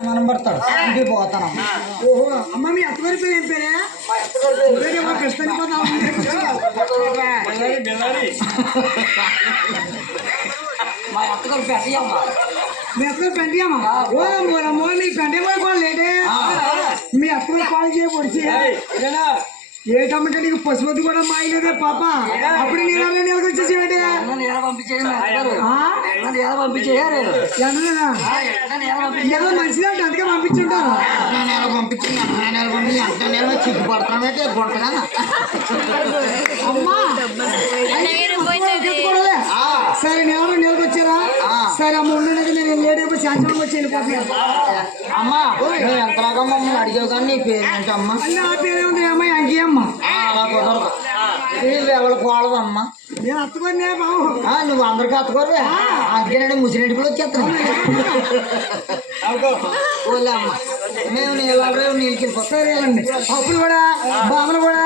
మనం పడతాడు ఇంటికి పోతాను. ఓహో అమ్మ మీ అత్తగారి పేరు ఏం పేరే? కృష్ణ మా అత్తగారు పెద్దమ్మ. మీ అత్తగారు పెంటమ్మా? ఓ మూలమ్మో నీ పెంటమ్మా కూడా లేదే. మీ అత్తగారు కాల్ చేయబడి ఏటమ్మంటే నీకు పశుపతి కూడా మాయలేదే పాప. అప్పుడు నేను నెలకు వచ్చేసేవాడే ఏదో మంచిదంటే అందుకే పంపించుంటారు. చిక్కుపడుతున్నామైతే గుంటగా అమ్మా సరే నెలకు వచ్చారా? సరే అమ్మ ఉండేది నేను లేడైపోయి శాంతం వచ్చి వెళ్ళిపోతున్నాను. అమ్మా ఎంతలాగా మమ్మల్ని అడిగావు కానీ నీ పేరు ఏంటమ్మా? నా పేరేముంది అమ్మాయి అంకీ అమ్మ. అలా కుదరదు. వీళ్ళు ఎవరు కూడదమ్మా. నేను అత్తుకునే బాబు. నువ్వు అందరికి అత్తుకోరు అందుకేనండి ముసిరెడ్డి కూడా వచ్చేస్తాను. ఓలే అమ్మ మేము నీళ్ళు నీళ్ళకి వెళ్ళిపోతాం. అప్పుడు కూడా బాబులు కూడా